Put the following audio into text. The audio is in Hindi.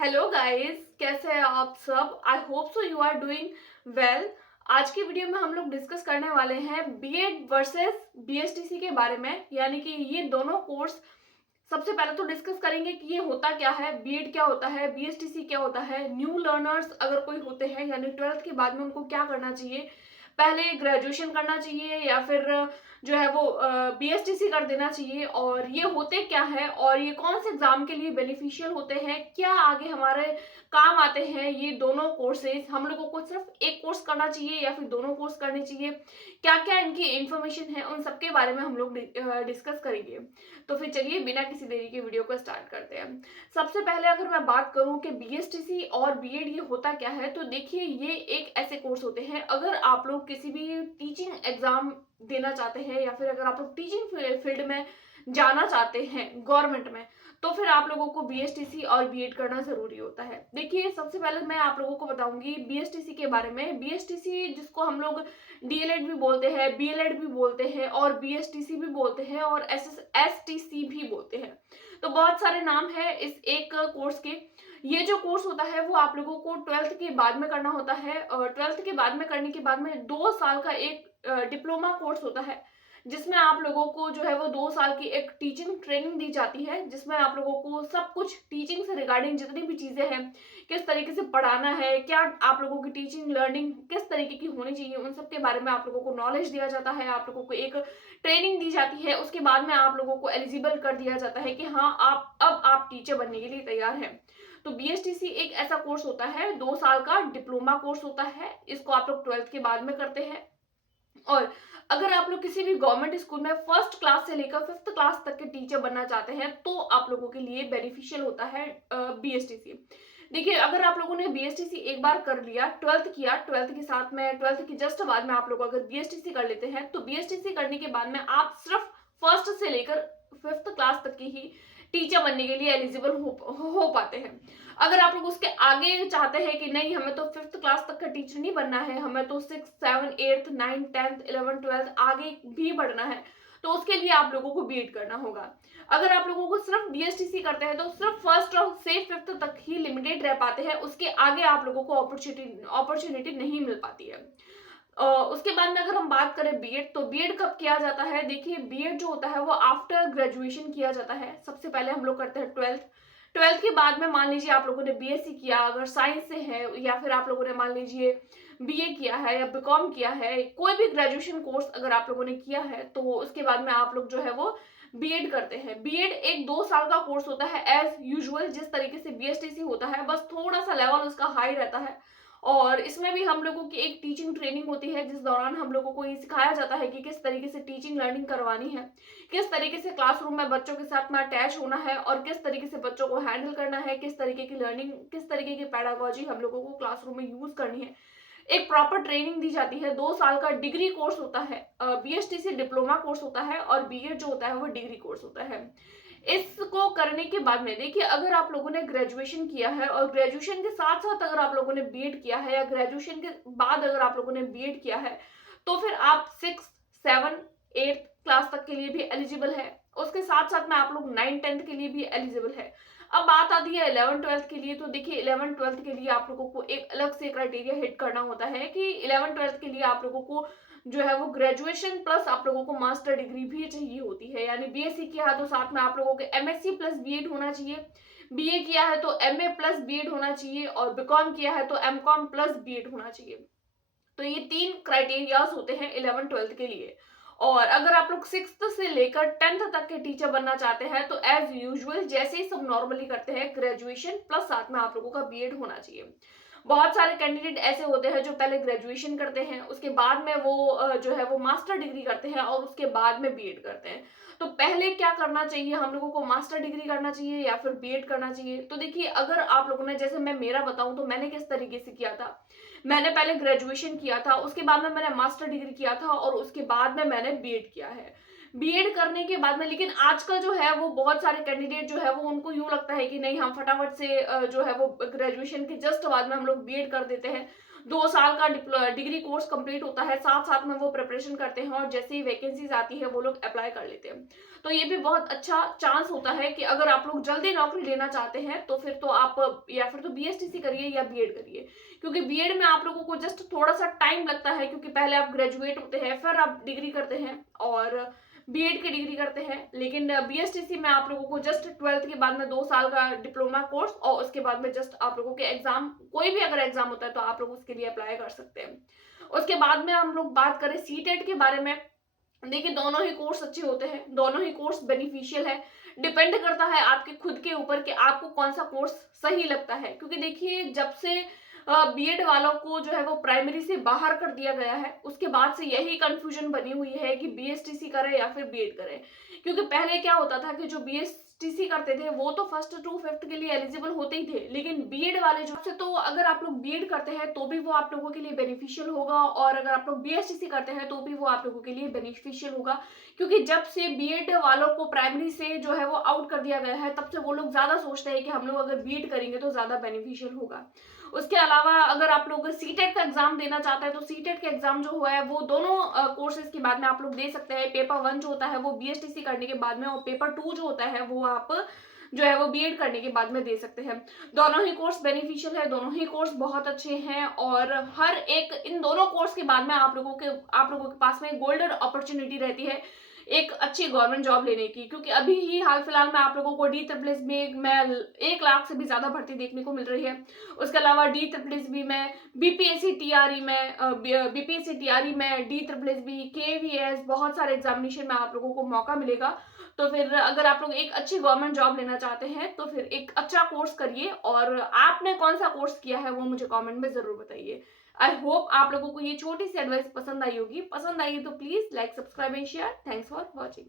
हेलो गाइस, कैसे हैं आप सब। I hope so you are doing well. आज की वीडियो में हम लोग डिस्कस करने वाले हैं बीएड वर्सेस बीएसटीसी के बारे में, यानी कि ये दोनों कोर्स। सबसे पहले तो डिस्कस करेंगे कि ये होता क्या है, बीएड क्या होता है, बीएसटीसी क्या होता है। न्यू लर्नर्स अगर कोई होते हैं यानी 12th के बाद में उनको क्या करना चाहिए, पहले ग्रेजुएशन करना चाहिए या फिर जो है वो बीएसटीसी कर देना चाहिए, और ये होते क्या है और ये कौन से एग्जाम के लिए बेनिफिशियल होते हैं, क्या आगे हमारे काम आते हैं ये दोनों कोर्सेज। हम लोगों को सिर्फ एक कोर्स करना चाहिए या फिर दोनों कोर्स करने चाहिए, क्या क्या इनकी इंफॉर्मेशन है, उन सबके बारे में हम लोग डिस्कस करेंगे। तो फिर चलिए बिना किसी देरी के वीडियो को स्टार्ट करते हैं। सबसे पहले अगर मैं बात करूं कि बीएसटीसी और बीएड ये होता क्या है, तो देखिए ये एक ऐसे कोर्स होते हैं, अगर आप लोग किसी भी टीचिंग एग्जाम देना चाहते हैं या फिर अगर आप लोग टीचिंग फील्ड में जाना चाहते हैं गवर्नमेंट में, तो फिर आप लोगों को बीएसटीसी और बीएड करना जरूरी होता है। देखिए सबसे पहले मैं आप लोगों को बताऊंगी बीएसटीसी के बारे में। बीएसटीसी जिसको हम लोग डीएलएड भी बोलते हैं, बीएलएड भी बोलते हैं और बीएसटीसी भी बोलते हैं और एसटीसी भी बोलते हैं। तो बहुत सारे नाम है इस एक कोर्स के। ये जो कोर्स होता है वो आप लोगों को 12th के बाद में करना होता है, और 12th के बाद में करने के बाद में 2 साल का एक डिप्लोमा कोर्स होता है, जिसमें आप लोगों को जो है वो 2 साल की एक टीचिंग ट्रेनिंग दी जाती है, जिसमें आप लोगों को सब कुछ टीचिंग से रिगार्डिंग जितनी भी चीजें हैं, किस तरीके से पढ़ाना है, क्या आप लोगों की टीचिंग लर्निंग किस तरीके की होनी चाहिए, उन सब के बारे में आप लोगों को नॉलेज दिया जाता है, आप लोगों को एक ट्रेनिंग दी जाती है। उसके बाद में आप लोगों को एलिजिबल कर दिया जाता है कि हाँ आप टीचर बनने के लिए तैयार हैं। तो बीएसटीसी एक ऐसा कोर्स होता है, 2 साल का डिप्लोमा कोर्स होता है, इसको आप लोग 12th के बाद में करते हैं। और अगर आप लोग किसी भी गवर्नमेंट स्कूल में फर्स्ट क्लास से लेकर 5th क्लास तक के टीचर बनना चाहते हैं, तो आप लोगों के लिए बेनिफिशियल होता है बीएसटीसी। देखिए अगर आप लोगों ने बीएसटीसी एक बार कर लिया, 12th किया, 12th के साथ में 12th के जस्ट बाद में आप लोग अगर बीएसटीसी कर लेते हैं, तो बीएसटीसी करने के बाद में आप सिर्फ फर्स्ट से लेकर 5th क्लास तक की ही टीचर बनने के लिए एलिजिबल हो पाते हैं। अगर आप लोग उसके आगे चाहते हैं कि नहीं हमें तो 5th क्लास तक का टीचर नहीं बनना है, हमें तो 6, 7, 8, 9, 10, 11, 12 आगे भी बढ़ना है, तो उसके लिए आप लोगों को बीएड करना होगा। अगर आप लोगों को सिर्फ बीएसटीसी करते हैं तो सिर्फ फर्स्ट और से 5th तक ही लिमिटेड रह पाते हैं, उसके आगे आप लोगों को अपॉर्चुनिटी नहीं मिल पाती है। उसके बाद में अगर हम बात करें बीएड, तो बीएड कब किया जाता है। देखिए बीएड जो होता है वो आफ्टर ग्रेजुएशन किया जाता है। सबसे पहले हम लोग करते हैं 12th के बाद में मान लीजिए आप लोगों ने बीएससी किया अगर साइंस से है, या फिर आप लोगों ने मान लीजिए बीए किया है या बीकॉम किया है, कोई भी ग्रेजुएशन कोर्स अगर आप लोगों ने किया है, तो उसके बाद में आप लोग जो है वो बीएड करते हैं। बीएड एक 2 साल का कोर्स होता है एज यूजुअल, जिस तरीके से बीएसटीसी होता है, बस थोड़ा सा लेवल उसका हाई रहता है। और इसमें भी हम लोगों की एक टीचिंग ट्रेनिंग होती है, जिस दौरान हम लोगों को ये सिखाया जाता है कि किस तरीके से टीचिंग लर्निंग करवानी है, किस तरीके से क्लासरूम में बच्चों के साथ में अटैच होना है और किस तरीके से बच्चों को हैंडल करना है, किस तरीके की लर्निंग, किस तरीके की पैडागोजी हम लोगों को क्लासरूम में यूज करनी है। एक प्रॉपर ट्रेनिंग दी जाती है। 2 साल का डिग्री कोर्स होता है, बीएसटीसी डिप्लोमा कोर्स होता है और बीएड जो होता है वो डिग्री कोर्स होता है। इसको करने के बाद में देखिए अगर आप लोगों ने ग्रेजुएशन किया है और ग्रेजुएशन के साथ साथ अगर आप लोगों ने बीएड किया है, या ग्रेजुएशन के बाद अगर आप लोगों ने बीएड किया है, तो फिर आप 6, 7, 8 क्लास तक के लिए भी एलिजिबल है। उसके साथ साथ में आप लोग 9, 10 के लिए भी एलिजिबल है। अब बात आती है 11, 12 के लिए, तो देखिए 11, 12 के लिए आप लोगों को एक अलग से क्राइटेरिया हिट करना होता है कि 11, 12 के लिए आप लोगों को जो है वो ग्रेजुएशन प्लस आप लोगों को मास्टर डिग्री भी चाहिए होती है। यानी बीएससी किया है तो साथ में आप लोगों के एमएससी प्लस बीएड होना चाहिए, बीए किया है तो एमए प्लस बीएड होना चाहिए, और बीकॉम किया है तो एमकॉम प्लस बीएड होना चाहिए। तो ये 3 क्राइटेरियाज होते हैं 11, 12 के लिए। और अगर आप लोग 6th से लेकर 10th तक के टीचर बनना चाहते हैं, तो एज यूजुअल जैसे ही सब नॉर्मली करते हैं, ग्रेजुएशन प्लस साथ में आप लोगों का बीएड होना चाहिए। बहुत सारे कैंडिडेट ऐसे होते हैं जो पहले ग्रेजुएशन करते हैं, उसके बाद में वो जो है वो मास्टर डिग्री करते हैं और उसके बाद में बीएड करते हैं। तो पहले क्या करना चाहिए, हम लोगों को मास्टर डिग्री करना चाहिए या फिर बीएड करना चाहिए। तो देखिए अगर आप लोगों ने, जैसे मैं मेरा बताऊं तो मैंने किस तरीके से किया था। मैंने पहले ग्रेजुएशन किया था, उसके बाद में मैंने मास्टर डिग्री किया था और उसके बाद में मैंने बीएड किया है। बीएड करने के बाद में, लेकिन आजकल जो है वो बहुत सारे कैंडिडेट जो है वो उनको यूं लगता है कि नहीं, हम फटाफट से जो है वो ग्रेजुएशन के जस्ट बाद में हम लोग बीएड कर देते हैं। 2 साल का डिग्री कोर्स कंप्लीट होता है, साथ साथ में वो प्रिपरेशन करते हैं और जैसे ही वैकेंसीज आती है वो लोग अप्लाई कर लेते हैं। तो ये भी बहुत अच्छा चांस होता है कि अगर आप लोग जल्दी नौकरी लेना चाहते हैं तो फिर तो आप या फिर तो बीएसटीसी करिए या बीएड करिए, क्योंकि बीएड में आप लोगों को जस्ट थोड़ा सा टाइम लगता है, क्योंकि पहले आप ग्रेजुएट होते हैं, फिर आप डिग्री करते हैं और बीएड की डिग्री करते हैं। लेकिन बीएसटीसी में आप लोगों को जस्ट 12th के बाद में 2 साल का डिप्लोमा कोर्स और उसके बाद में जस्ट आप लोगों के एग्जाम, कोई भी अगर एग्जाम होता है तो आप लोग उसके लिए अप्लाई कर सकते हैं। उसके बाद में हम लोग बात करें सीटेट के बारे में, देखिए दोनों ही कोर्स अच्छे होते हैं, दोनों ही कोर्स बेनिफिशियल है। डिपेंड करता है आपके खुद के ऊपर कि आपको कौन सा कोर्स सही लगता है, क्योंकि देखिए जब से बीएड वालों को जो है वो प्राइमरी से बाहर कर दिया गया है, उसके बाद से यही कंफ्यूजन बनी हुई है कि बीएसटीसी करे या फिर बीएड करे। क्योंकि पहले क्या होता था कि जो बीएसटीसी करते थे वो तो फर्स्ट टू फिफ्थ के लिए एलिजिबल होते ही थे, लेकिन बीएड वाले जो से, तो अगर आप लोग बीएड करते हैं तो भी वो आप लोगों के लिए बेनिफिशियल होगा, और अगर आप लोग बीएसटीसी करते हैं तो भी वो आप लोगों के लिए बेनिफिशियल होगा। क्योंकि जब से बीएड वालों को प्राइमरी से जो है वो आउट कर दिया गया है, तब से वो लोग ज्यादा सोचते हैं कि हम लोग अगर बीएड करेंगे तो ज्यादा बेनिफिशियल होगा। उसके अलावा अगर आप लोग सीटेट का एग्जाम देना चाहते हैं तो सीटेट के एग्जाम जो हुआ है वो दोनों कोर्सेज के बाद में आप लोग दे सकते हैं। पेपर 1 जो होता है वो बीएसटीसी करने के बाद में, और पेपर 2 जो होता है वो आप जो है वो बीएड करने के बाद में दे सकते हैं। दोनों ही कोर्स बेनिफिशियल है, दोनों ही कोर्स बहुत अच्छे हैं, और हर एक इन दोनों कोर्स के बाद में आप लोगों के पास में गोल्डन अपॉर्चुनिटी रहती है एक अच्छी गवर्नमेंट जॉब लेने की। क्योंकि अभी ही हाल फिलहाल में आप लोगों को DSSS में 1 लाख से भी ज्यादा भर्ती देखने को मिल रही है। उसके अलावा DSSS में, बीपीएससी टीआरई में, DSSS, KVS, बहुत सारे एग्जामिनेशन में आप लोगों को मौका मिलेगा। तो फिर अगर आप लोग एक अच्छी गवर्नमेंट जॉब लेना चाहते हैं तो फिर एक अच्छा कोर्स करिए, और आपने कौन सा कोर्स किया है वो मुझे कमेंट में जरूर बताइए। आई होप आप लोगों को ये छोटी सी एडवाइस पसंद आई होगी। पसंद आई तो please like, subscribe and share. Thanks for watching.